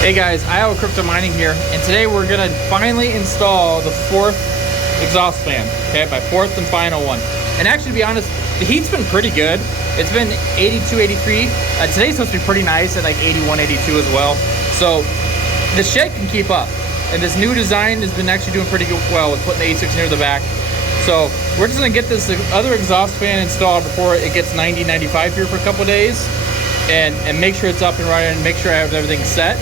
Hey guys, Iowa Crypto Mining here, and today we're gonna finally install the fourth exhaust fan. Okay, my fourth and final one. And actually, to be honest, the heat's been pretty good. It's been 82, 83. Today's supposed to be pretty nice at like 81, 82 as well. So the shed can keep up. And this new design has been actually doing pretty well with putting the Asics near the back. So we're just gonna get this other exhaust fan installed before it gets 90, 95 here for a couple days, and make sure it's up and running and make sure I have everything set.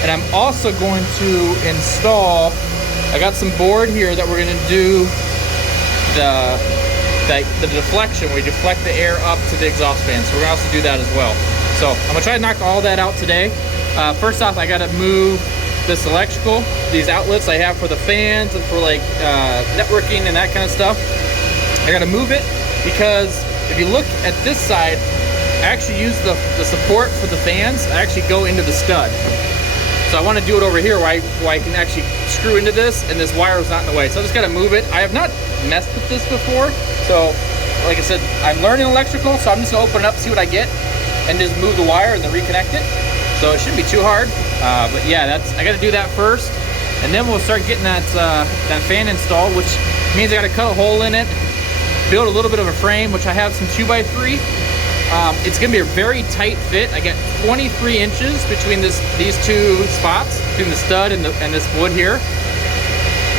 And I'm also going to install, I got some board here that we're gonna do the deflection, where we deflect the air up to the exhaust fan. So we're gonna also do that as well. So I'm gonna try to knock all that out today. First off, I gotta move this electrical, these outlets I have for the fans and for like networking and that kind of stuff. I gotta move it because if you look at this side, I actually use the support for the fans. I actually go into the stud. So I want to do it over here where I can actually screw into this and this wire is not in the way. So I just got to move it. I have not messed with this before. So like I said, I'm learning electrical, so I'm just going to open it up, see what I get, and just move the wire and then reconnect it. So it shouldn't be too hard. But yeah, I got to do that first. And then we'll start getting that fan installed, which means I got to cut a hole in it, build a little bit of a frame, which I have some 2x3. It's gonna be a very tight fit. I got 23 inches between these two spots, between the stud and this wood here.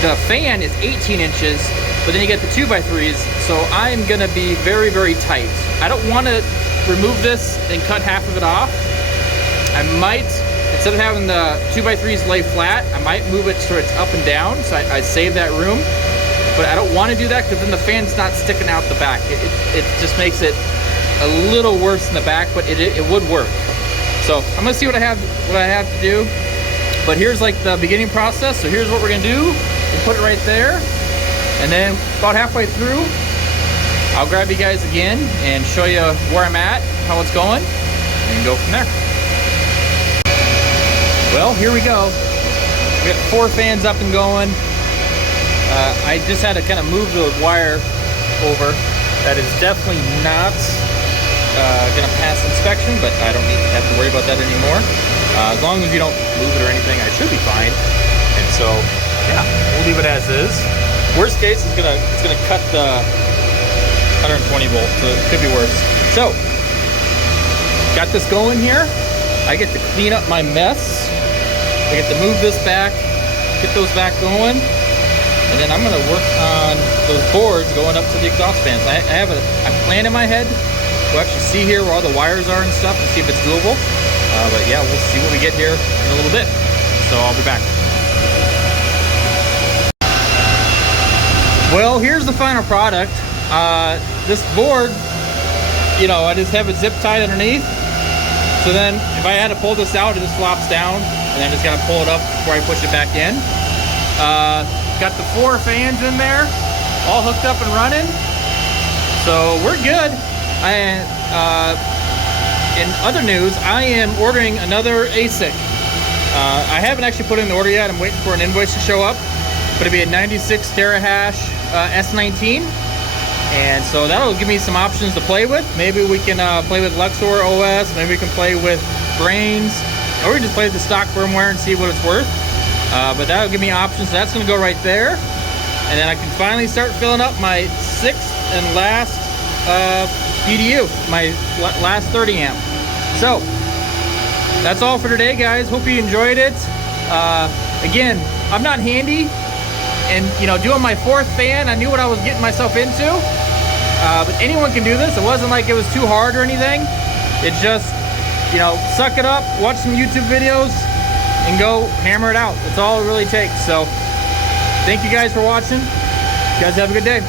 The fan is 18 inches, but then you get the 2x3s, so I'm gonna be very, very tight. I don't want to remove this and cut half of it off. I might, instead of having the 2x3s lay flat, I might move it so it's up and down, so I save that room. But I don't want to do that because then the fan's not sticking out the back. It just makes it a little worse in the back, but it would work. So I'm gonna see what I have to do. But here's like the beginning process. So here's what we're gonna do. We'll put it right there, and then about halfway through, I'll grab you guys again and show you where I'm at, how it's going, and go from there. Well, here we go. We got 4 fans up and going. I just had to kind of move the wire over. That is definitely not gonna pass inspection, but I don't have to worry about that anymore. As long as you don't move it or anything, I should be fine. And so, yeah, we'll leave it as is. Worst case, it's gonna cut the 120 volts, so it could be worse. So, got this going here. I get to clean up my mess. I get to move this back, get those back going, and then I'm gonna work on those boards going up to the exhaust fans. I have a plan in my head. We'll actually see here where all the wires are and stuff and see if it's doable. But yeah, we'll see what we get here in a little bit. So I'll be back. Well, here's the final product. This board, you know, I just have it zip tied underneath. So then if I had to pull this out, it just flops down, and then I just gotta pull it up before I push it back in. Got the 4 fans in there, all hooked up and running. So we're good. In other news, I am ordering another ASIC. I haven't actually put in the order yet. I'm waiting for an invoice to show up. But it'll be a 96 terahash S19. And so that'll give me some options to play with. Maybe we can play with Luxor OS. Maybe we can play with Brains. Or we just play with the stock firmware and see what it's worth. But that'll give me options. So that's going to go right there. And then I can finally start filling up my 6th and last BDU, my last 30 amp. So that's all for today, guys. Hope you enjoyed it. Again, I'm not handy, and you know, doing my 4th fan, I knew what I was getting myself into. But anyone can do this. It wasn't like it was too hard or anything. It's just, you know, suck it up, watch some YouTube videos, and go hammer it out. That's all it really takes. So thank you guys for watching. You guys have a good day.